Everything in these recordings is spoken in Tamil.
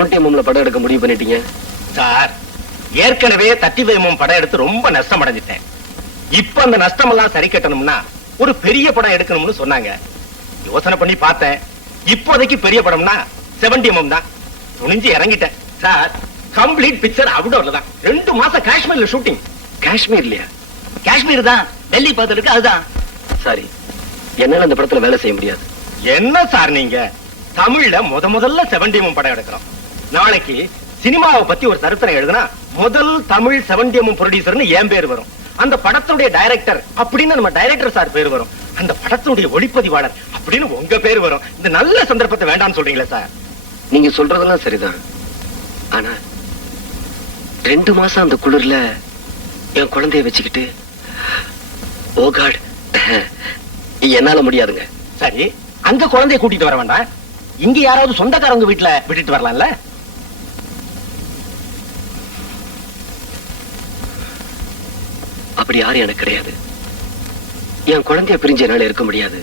படம் எடுக்க முடிவு பண்ணிட்டீங்க சார்? ஏற்கனவே 35mm படம் எடுத்து ரொம்ப நஷ்டம் அடைஞ்சிட்டேன். இப்ப அந்த நஷ்டம் எல்லாம் சரி கட்டணும்னா ஒரு பெரிய படம் எடுக்கணும்னு சொன்னாங்க. யோசனை பண்ணி பார்த்தேன். இப்போதைக்கு பெரிய படம்னா 70mm தான். துணிஞ்சு இறங்கிட்டேன் சார். கம்ப்ளீட் பிக்சர் அவுட்டோர்ல தான். 2 மாசம் காஷ்மீர்ல ஷூட்டிங். காஷ்மீர்லயா? காஷ்மீர் தான், டெல்லி பார்த்துருக்கு. அதுதான் சாரி, என்னால அந்த படத்துல வேலை செய்ய முடியாது. என்ன சார் நீங்க? தமிழ்ல முதல்ல 70mm படம் எடுக்கிறோம். நாளைக்கு சினிமாவை பத்தி ஒரு சரித்திரம் எழுதுனா முதல் தமிழ் 70mm ப்ரொடியூசர்னு என் பேர் வரும். அந்த படத்துடைய டைரக்டர் அப்படின்னு நம்ம டைரக்டர் சார் பேர் வரும். அந்த படத்துடைய ஒளிப்பதிவாளர் அப்படின்னு உங்க பேர் வரும். இந்த நல்ல சந்தர்ப்பத்தை வேண்டாம்னு சொல்றீங்களா சார்? நீங்க சொல்றதெல்லாம் சரிதான். ஆனா 2 மாசம் அந்த குளிர்ல என் குழந்தைய வச்சுக்கிட்டு, ஓ காட், என்னால முடியாதுங்க. சரி, அங்க குழந்தைய கூட்டிட்டு வர வேண்டாம். இங்க யாராவது சொந்தக்காரங்க வீட்டுல விட்டுட்டு வரலாம்ல? அப்படி யாரும் எனக்கு கிடையாது. என் குழந்தைய பிரிஞ்ச என்னால இருக்க முடியாது.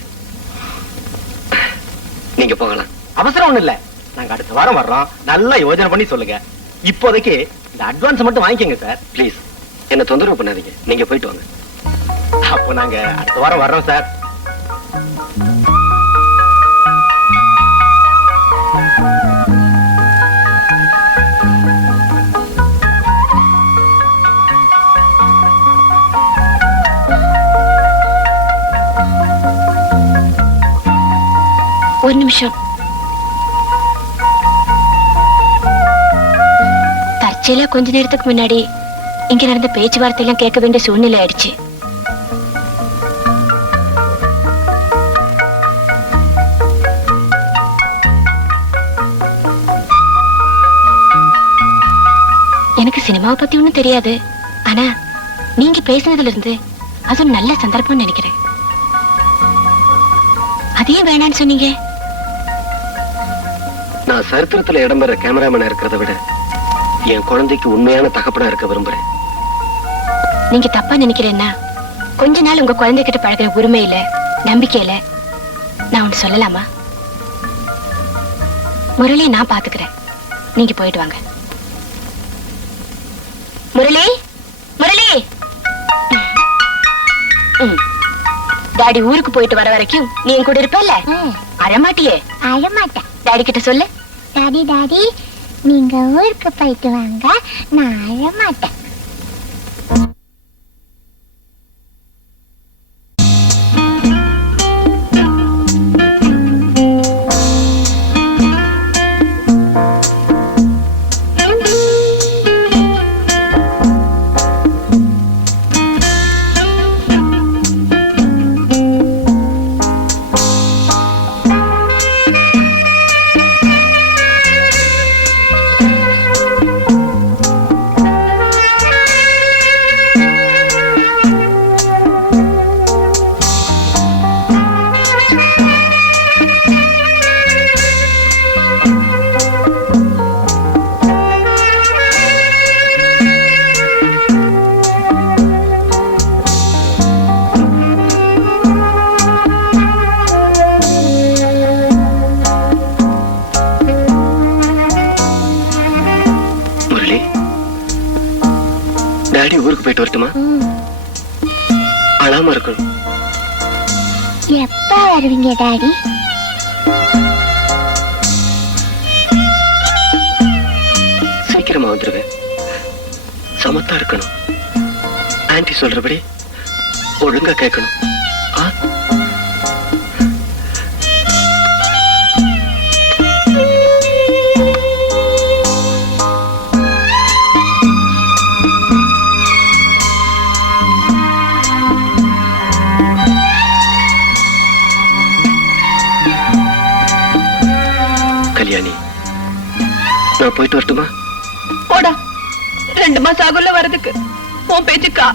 நீங்க போகலாம். அவசரம் ஒண்ணு இல்ல, நாங்க அடுத்த வாரம் வர்றோம். நல்லா யோசனை பண்ணி சொல்லுங்க. இப்போதைக்கு இந்த அட்வான்ஸ் மட்டும் வாங்கிக்கங்க சார். ப்ளீஸ், என்ன தொந்தரவு பண்ணாதீங்க. நீங்க போயிட்டு வாங்க. அப்போ நாங்க அடுத்த வாரம் வர்றோம் சார். ஒரு நிமிஷம். தற்செயலா கொஞ்ச நேரத்துக்கு முன்னாடி இங்க நடந்த பேச்சுவார்த்தை எல்லாம் கேட்க வேண்டிய சூழ்நிலை ஆயிடுச்சு. எனக்கு சினிமாவை பத்தி ஒண்ணும் தெரியாது. ஆனா நீங்க பேசினதுல இருந்து அது ஒரு நல்ல சந்தர்ப்பம் நினைக்கிறேன். அதையும் வேணான்னு சொன்னீங்க? நான் சரித்திரத்துல இடம்பெற கேமராமேனா இருக்கிறத விட என் குழந்தைக்கு உண்மையான தகப்பனா இருக்க விரும்புறேன். நீங்க தப்பா நினைக்கிறேன்னா கொஞ்ச நாள் உங்க குழந்தைகிட்ட பழகிற உரிமையில, நம்பிக்கையில நான் ஒண்ணு சொல்லலாமா? முரளி நான் பாத்துக்கிறேன், நீங்க போயிட்டு வாங்க. முரளி, முரளி. டாடி ஊருக்கு போயிட்டு வர வரைக்கும் நீ என் கூட இருப்பல்ல? அழமாட்டியே? அழமாட்டேன். டாடி கிட்ட சொல்லு. டாடி டாடி, நீங்க ஊருக்கு போயிட்டு வாங்க, நான் அழமாட்டேன். டாடி ஊருக்கு போயிட்டு வரட்டுமா? அழாம இருக்கணும். எப்ப வருவீங்க டாடி? சீக்கிரமா வந்துருவேன். சமத்தா இருக்கணும். ஆன்டி சொல்றபடி ஒழுங்கா கேட்கணும். கல்யாணி, நான் போயிட்டு வரட்டுமா? போடா, 2 மாசம் ஆகுள்ள வரதுக்கு. உன் பேச்சுக்கா?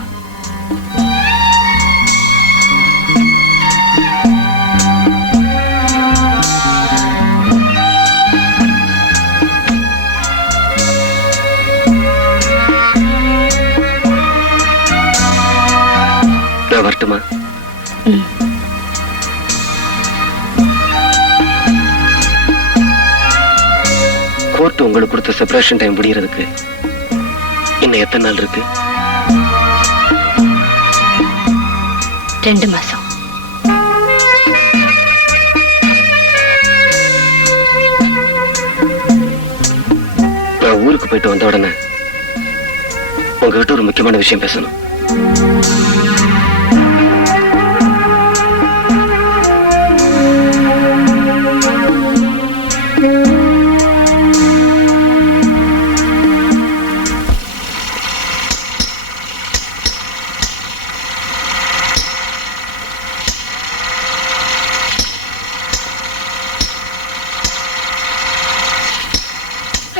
நான் வரட்டுமா? கோர்ட் உங்களுக்கு கொடுத்த செப்பரேஷன் டைம் முடியறதுக்கு இன்னும் எத்தனை நாள் இருக்கு? 2 மாசம். நான் ஊருக்கு போயிட்டு வந்த உடனே உங்ககிட்ட ஒரு முக்கியமான விஷயம் பேசணும்.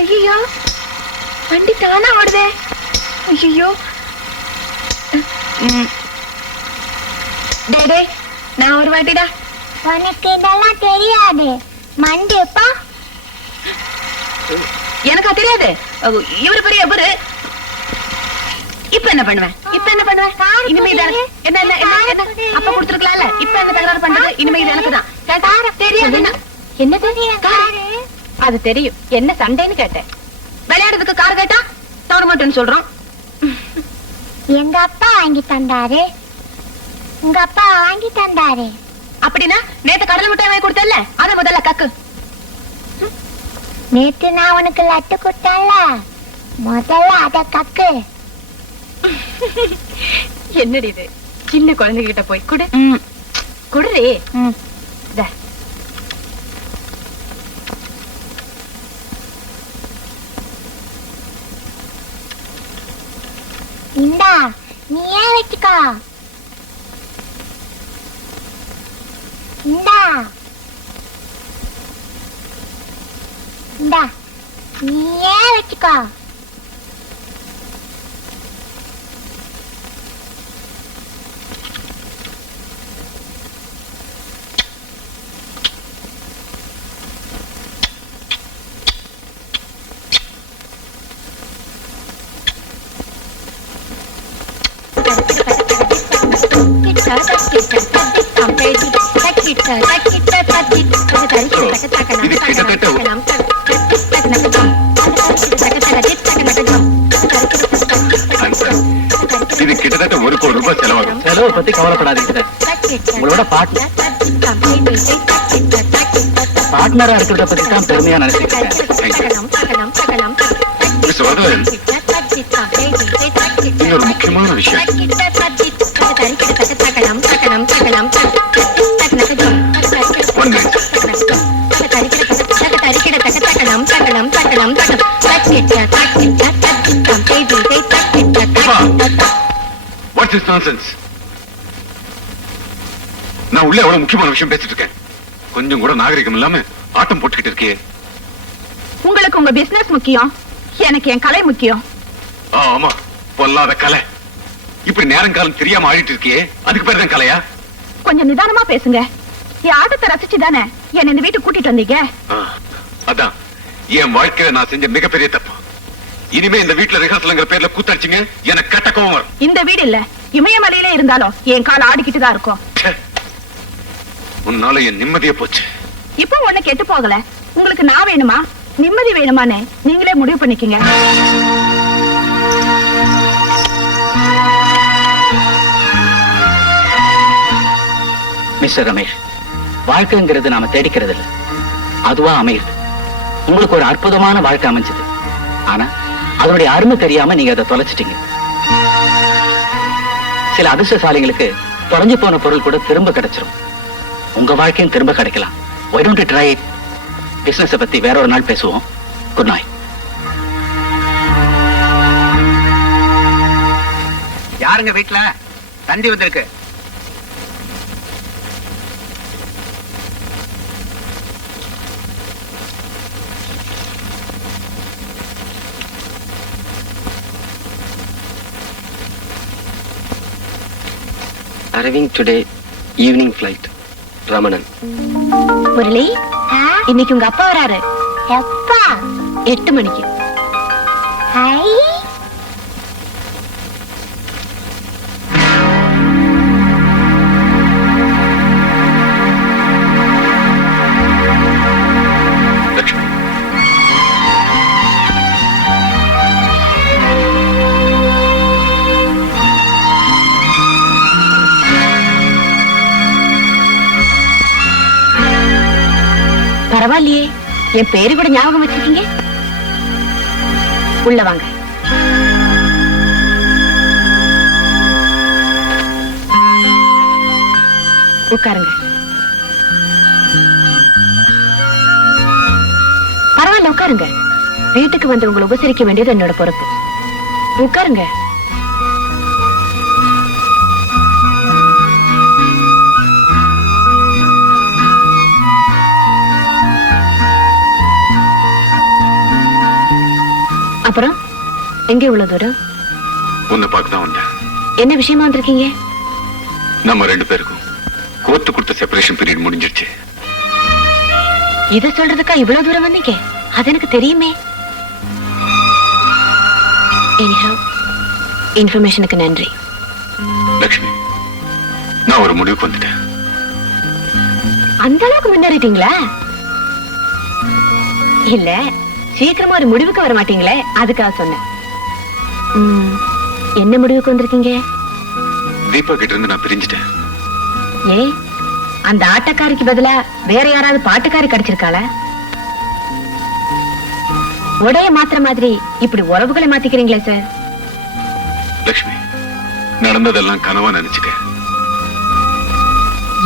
ஐயோ, வண்டி தானா ஓடுதே. ஐயோ, டேடே, நான் ஒரு வாட்டிடா. உனக்கு இதெல்லாம் தெரியாது மண்டிப்பா. எனக்கா தெரியாது? இவரு பெரிய இவரு. இப்ப என்ன பண்ணுவேன்? இனிமே என்ன என்ன என்ன அப்ப கொடுத்துருக்கலாம்ல. இப்ப என்ன தகராறு பண்றது? இனிமே இது எனக்கு தான் தெரியாது. என்னது? அது தெரியும். என்ன சண்டைன்னு கேட்டேன். விளையாடுறதுக்கு கார் கேட்டா தவற மாட்டேன்னு சொல்றோம். எங்க அப்பா வாங்கி தந்தாரு. உங்க அப்பா வாங்கி தந்தாரு. அப்படின்னா நேத்து கடல் முட்டை வாங்கி கொடுத்தல, அத முதல்ல கக்கு. நேத்து நான் உனக்கு லட்டு கொடுத்தேன்ல, முதல்ல அத கக்கு. என்னடி இது? சின்ன குழந்தைகிட்ட போய் குடு. குடுறே. இந்தா, நீ ஏன் வச்சுக்கோ. இந்தா இந்தா, நீ ஏன் வச்சுக்கோ. இது கிட்டத்தட்ட 1 கோடி ரூபாய் செலவாகும். செலவு பத்தி கவலைப்படாதீங்க. உங்களோட பார்ட்னரா இருக்கிறத பத்தி தான் பெருமையா நினைச்சிருக்கேன். இன்னொரு முக்கியமான விஷயம், நான் உள்ள எவ்வளவு முக்கியமான விஷயம் பேசிட்டு இருக்கேன். கொஞ்சம் கூட நாகரிகம் இல்லாம ஆட்டம் போட்டுக்கிட்டு இருக்கே. உங்களுக்கு உங்க பிசினஸ் முக்கியம், எனக்கு என் கலை முக்கியம். ஆமா, பொல்லாத கலை. இப்படி நேரம் காலம் தெரியாம ஆடிட்டு இருக்கியே, அதுக்கு பேர் தான் கலையா? கொஞ்சம் நிதானமா பேசுங்க. என் ஆட்டத்தை ரசிச்சுதானே என்ன இந்த வீட்டுக்கு கூட்டிட்டு வந்தீங்க. அதான் என் வாழ்க்கையில நான் செஞ்ச மிகப்பெரிய தப்பு. இனிமே இந்த வீட்டுல ரிஹர்சல்ங்கிற பேர்ல கூத்தடிச்சிங்க, எனக்கு கட்ட கோவம் வரும். இந்த வீடு இல்ல, இமயமலையில இருந்தாலும் என் கால் ஆடிக்கிட்டு தான் இருக்கும். உன்னால என் நிம்மதியே போச்சு. இப்போ ஒண்ணு கெட்டு போகல. உங்களுக்கு நான் வேணுமா நிம்மதி வேணுமான்னு நீங்களே முடிவு பண்ணிக்கங்க. மிஸ்டர் ரமேஷ், வாழ்க்கைங்கிறது நாம தேடிக்கிறது இல்ல, அதுவா அமையுது. உங்களுக்கு ஒரு அற்புதமான வாழ்க்கை அமைஞ்சது. ஆனா அதனுடைய அருமை தெரியாம நீங்க அதை தொலைச்சிட்டீங்க. சில அதிர்ஷ்டசாலிகளுக்கு தொலைஞ்சு போன பொருள் கூட திரும்ப கிடைச்சிரும். உங்க வாழ்க்கையும் திரும்ப கிடைக்கலாம். Why don't you try it? Business பத்தி வேற ஒரு நாள் பேசுவோம். Good night. யாருங்க வீட்டுல? தந்தி வந்திருக்கு. Arriving today evening flight. Ramanan. Murali, இன்னைக்கு உங்க அப்பா வராரு. எப்பா? 8 மணிக்கு. ஹை, லட்சுமி, பரவாயில்லையே, என் பேரு கூட ஞாபகம் வச்சிருக்கீங்க. உள்ள வாங்க. உட்காருங்க. பரவாயில்ல, உட்காருங்க. வீட்டுக்கு வந்து உங்களை உபசரிக்க வேண்டியது என்னோட பொறுப்பு. உட்காருங்க. அப்புறம் எங்க இவ்வளவு தூரம்? உன்னை பார்க்க தான் வந்தேன். என்ன விஷயமா வந்திருக்கீங்க? நம்ம 2 பேருக்கும் கோர்ட்டு கொடுத்த செப்பரேஷன் பீரியட் முடிஞ்சிருச்சு. இத சொல்றதுக்கா இவ்வளவு தூரம் வந்தீங்க? அது எனக்கு தெரியுமே. எனிஹவ், இன்ஃபர்மேஷனுக்கு நன்றி. லக்ஷ்மி, நான் ஒரு முடிவுக்கு வந்துட்டேன். அந்த அளவுக்கு முன்னேறிட்டீங்களா? இல்ல, சீக்கிரமா ஒரு முடிவுக்கு வர மாட்டீங்களே, அதுக்காக சொன்னேன். என்ன முடிவுக்கு வந்திருக்கீங்க? தீபா கிட்ட இருந்து நான் பிரிஞ்சுட்டேன். ஏன், அந்த ஆட்டக்காரிக்கு பதிலா வேற யாராவது பாட்டுக்காரி கிடைச்சிருக்காள? உடைய மாத்திர மாதிரி இப்படி உறவுகளை மாத்திக்கிறீங்களே சார். லக்ஷ்மி, நடந்ததெல்லாம் கனவா நினைச்சுக்க.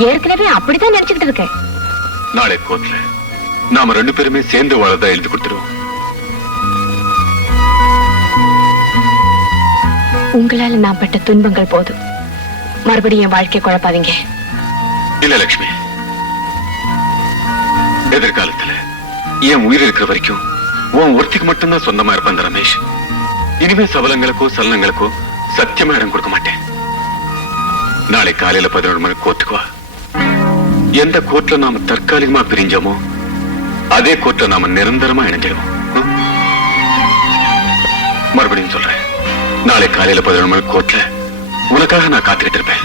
ஏற்கனவே அப்படித்தான் நினைச்சுக்கிட்டு இருக்கேன். நாளை கோர்ட்ல நாம 2 பேருமே சேர்ந்து வாழதான் எழுதி கொடுத்துருவோம். உங்களால நான் பட்ட துன்பங்கள் போதும். மறுபடியும் என் வாழ்க்கை குழப்பாதீங்க. இல்ல லக்ஷ்மி, எதிர்காலத்துல என் உயிர் இருக்கிற வரைக்கும் உன் ஒருத்திக்கு மட்டும்தான் சொந்தமா இருப்பான் ரமேஷ். இனிமே சபலங்களுக்கோ சலனங்களுக்கோ சத்தியமா இடம் கொடுக்க மாட்டேன். நாளை காலையில 11 மணிக்கு கோர்ட்டுக்கு வா. எந்த கோர்ட்ல நாம தற்காலிகமா பிரிஞ்சோமோ அதே கோர்ட்ல நாம நிரந்தரமா இணைஞ்சிருவோம். மறுபடியும் சொல்றேன், நாளை காலையில 11 மணிக்கு கோர்ட்ல உனக்காக நான் காத்துக்கிட்டு இருப்பேன்.